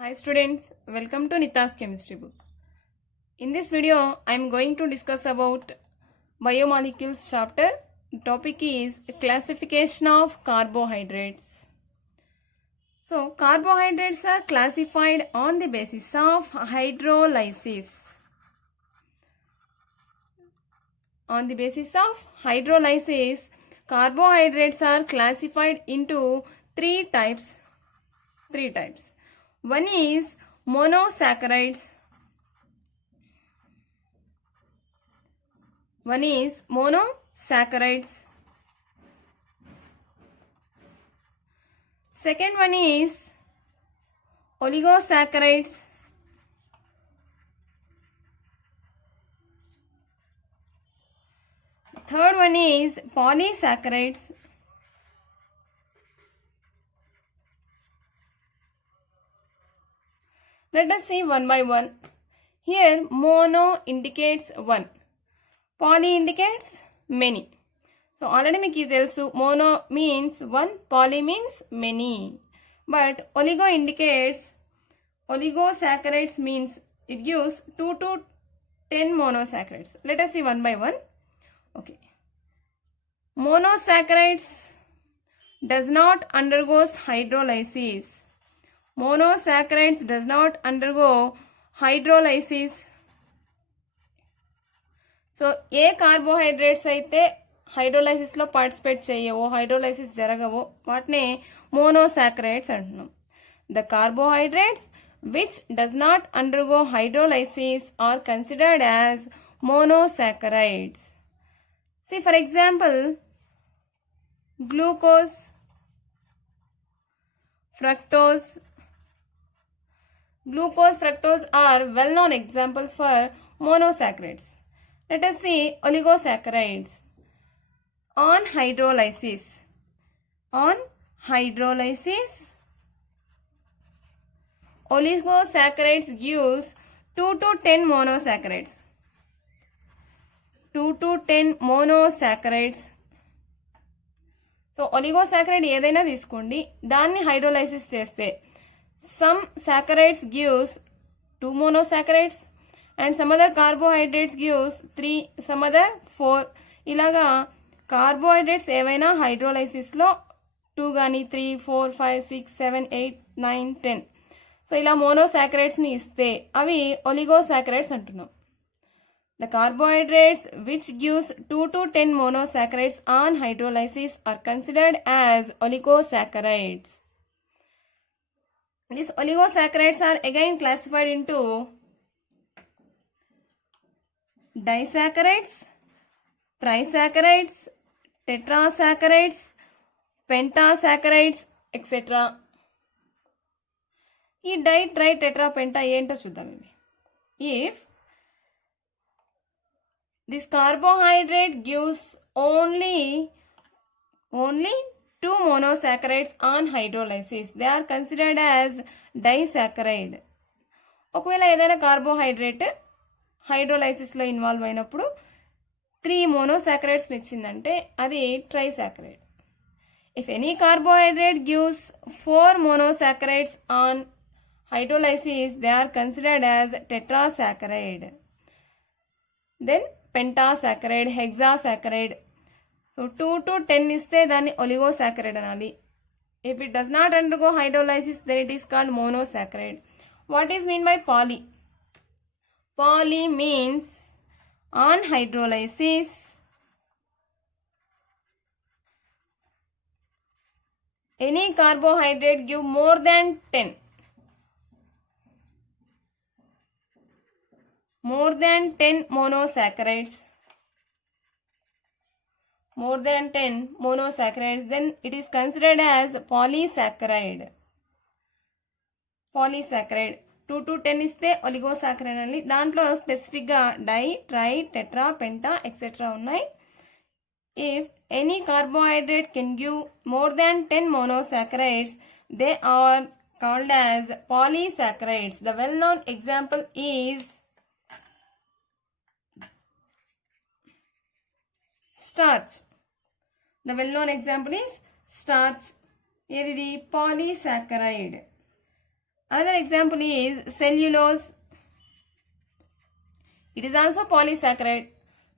Hi students, welcome to Nita's chemistry book. In this video, I am going to discuss about biomolecules chapter. The topic is classification of carbohydrates. So, carbohydrates are classified on the basis of hydrolysis. On the basis of hydrolysis, carbohydrates are classified into three types. One is monosaccharides. Second one is oligosaccharides. Third one is polysaccharides. Let us see one by one. Here mono indicates one, poly indicates many. So already meeku telusu mono means one, poly means many. But oligosaccharides means it gives 2 to 10 monosaccharides. Let us see one by one. Okay. Monosaccharides does not undergo hydrolysis. Monosaccharides does not undergo hydrolysis. So ఏ carbohydrates అయితే హైడ్రోలైసిస్లో participate చేయవో, hydrolysis జరగవో వాటినే monosaccharides అంటున్నాం. The carbohydrates which does not undergo hydrolysis are considered as monosaccharides. See for example, glucose, fructose. Glucose, fructose are well-known examples for monosaccharides. Let us see oligosaccharides. On hydrolysis, oligosaccharides gives 2 to 10 monosaccharides. 2 to 10 monosaccharides. So oligosaccharide ఏదైనా తీసుకోండి, దాన్ని hydrolysis చేస్తే some saccharides gives 2 monosaccharides and some other carbohydrates gives 3, some other 4. ఇలాగా carbohydrates ఏవైనా హైడ్రోలైసిస్లో 2 కానీ 3, 4, 5, 6, 7, 8, 9, 10. So ఇలా మోనోసాకరైడ్స్ని ఇస్తే అవి ఒలిగోసాకరైడ్స్ అంటున్నాం. The carbohydrates which gives 2 to 10 monosaccharides on hydrolysis are considered as oligosaccharides. These oligosaccharides are again classified into disaccharides, trisaccharides, tetrasaccharides, pentasaccharides, etc. ఈ die, tri, tetra, Penta ఏంటో చూద్దాం. ఇవి if this carbohydrate gives only 2 monosaccharides on hydrolysis, they are considered as disaccharide. ఒకవేళ ఏదైనా carbohydrate హైడ్రోలైసిస్లో involve అయినప్పుడు 3 monosaccharides ఇచ్చిందంటే అది trisaccharide. If any carbohydrate gives 4 monosaccharides on hydrolysis, they are considered as tetrasaccharide. Then pentasaccharide, hexasaccharide. So 2 to 10 ఇస్తే దాన్ని oligosaccharide అనాలి. If it does not undergo hydrolysis, then it is called monosaccharide. What is mean by poly? Poly means on hydrolysis any carbohydrate give more than 10 monosaccharides. More than 10 monosaccharides, then it is considered as polysaccharide. 2 to 10 ఇస్తే oligosaccharide అని. దాంట్లో స్పెసిఫిక్గా di, tri, tetra, penta etcetera ఉన్నాయి. If any carbohydrate can give more than 10 monosaccharides, they are called as polysaccharides. The well-known example is starch. The well-known example is starch. ఏది? Polysaccharide. Another example is cellulose. It is also polysaccharide.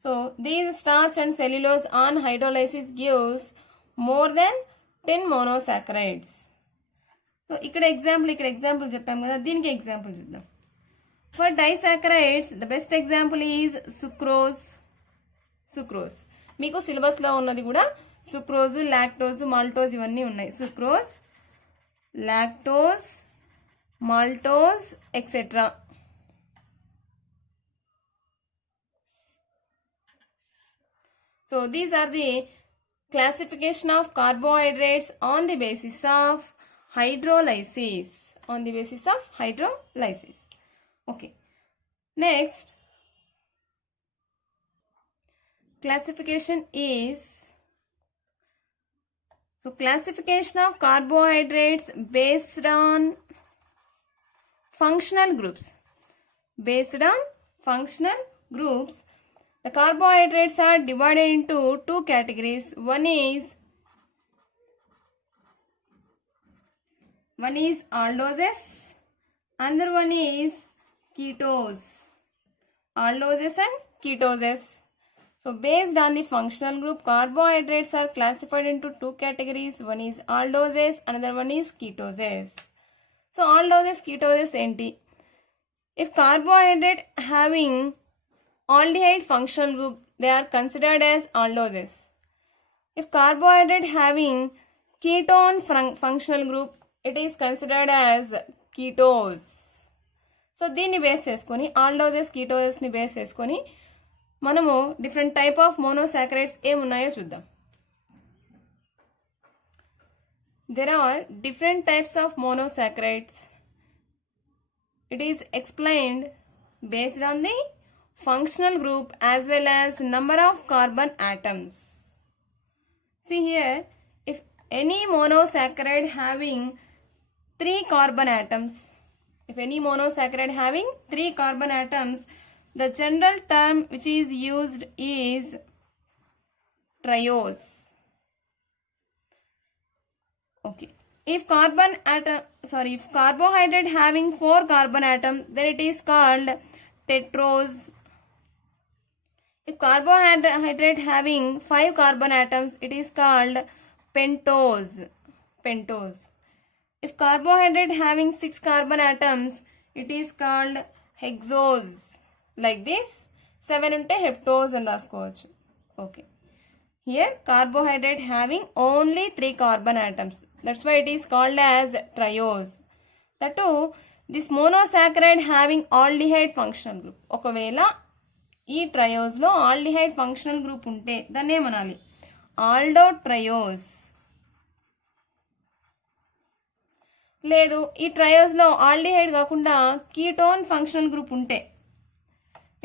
So these starch and cellulose on hydrolysis gives more than 10 monosaccharides. So ఇక్కడ example చెప్పాము కదా, దీనికి example చూద్దాం. For disaccharides the best example is sucrose. మీకు సిలబస్లో ఉన్నది కూడా సుక్రోజ్, లాక్టోజ్, మాల్టోజ్ ఇవన్నీ ఉన్నాయి. Sucrose, lactose, maltose etcetera. So these are the classification of carbohydrates on the basis of hydrolysis. Okay. Next, classification of carbohydrates based on functional groups. The carbohydrates are divided into two categories. One is aldoses, another one is ketose. Aldoses and ketoses. So based on the functional group, carbohydrates are classified into two categories. One is aldoses, another one is ketoses. So aldoses, ketoses enti. If carbohydrate having aldehyde functional group, they are considered as aldoses. If carbohydrate having ketone functional group, it is considered as ketose. So దీన్ని base చేసుకొని aldoses, ketoses ని base చేసుకొని మనము different type of monosaccharides ఏమున్నాయో చూద్దాం. There are different types of monosaccharides. It is explained based on the functional group as well as number of carbon atoms. See here, if any monosaccharide having 3 carbon atoms, the general term which is used is triose. Okay. If carbohydrate having 4 carbon atoms, then it is called tetrose. If carbohydrate having 5 carbon atoms, it is called pentose. If carbohydrate having 6 carbon atoms, it is called hexose. Like this, 7 unte heptose and raskovachu. Okay. Here carbohydrate having only 3 carbon atoms. That's why it is called as triose. That too, this monosaccharide having aldehyde functional group. ఒకవేళ ఈ ట్రయోస్లో aldehyde functional group ఉంటే దాన్ని ఏమనాలి? Aldotriose. లేదు ఈ ట్రయోస్లో aldehyde కాకుండా కీటోన్ ఫంక్షనల్ గ్రూప్ ఉంటే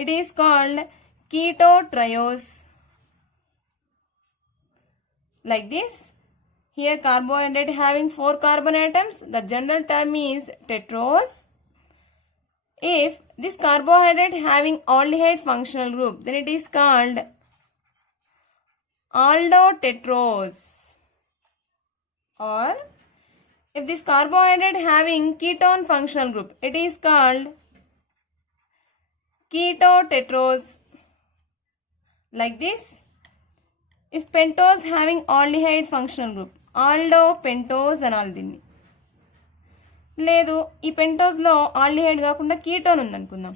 it is called ketotriose. Like this, here carbohydrate having 4 carbon atoms, the general term is tetrose. If this carbohydrate having aldehyde functional group, then it is called aldotetrose. Or if this carbohydrate having ketone functional group, it is called ketotetrose. Like this, if pentose having aldehyde functional group, aldopentose anali దీన్ని. లేదు ఈ పెంటోస్లో aldehyde కాకుండా ketone ఉందనుకుందాం.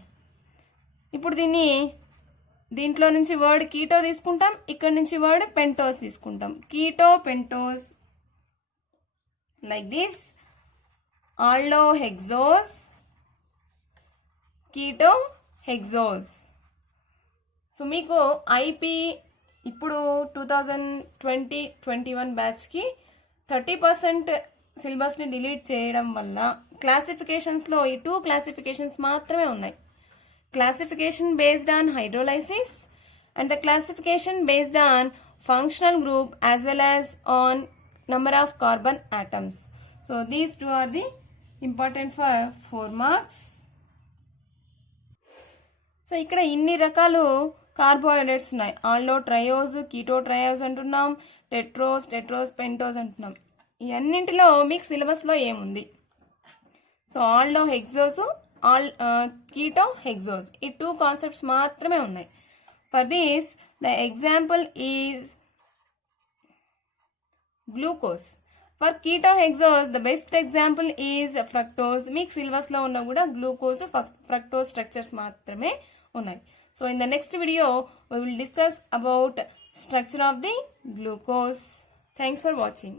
ఇప్పుడు దీంట్లో నుంచి word keto తీసుకుంటాం, ఇక్కడ నుంచి వర్డ్ పెంటోస్ తీసుకుంటాం. Keto pentose. Like this, aldo hexoses, keto hexoses. So మీకు ఐపీ ఇప్పుడు 2020-21 బ్యాచ్కి 30% సిలబస్ని డిలీట్ చేయడం వల్ల క్లాసిఫికేషన్స్లో ఈ 2 క్లాసిఫికేషన్స్ మాత్రమే ఉన్నాయి. Classification based on hydrolysis and the classification based on functional group as well as on number of carbon atoms. So these 2 are the important for 4 marks. So ఇక్కడ ఇన్ని రకాలు కార్బోహైడ్రేట్స్ ఉన్నాయి. ఆల్డో ట్రయోజ్, కీటో ట్రయోజ్ అంటున్నాం, tetrose, pentose అంటున్నాం. ఈ అన్నింటిలో మీకు సిలబస్లో ఏముంది? So aldo hexoses, keto hexoses, ఈ 2 కాన్సెప్ట్స్ మాత్రమే ఉన్నాయి. For this the example is glucose. For keto hexoses the best example is fructose. మీకు సిలబస్ లో ఉన్న కూడా గ్లూకోజ్, ఫ్రక్టోజ్ స్ట్రక్చర్స్ మాత్రమే ఉన్నాయి. So in the next video we will discuss about structure of the glucose. Thanks for watching.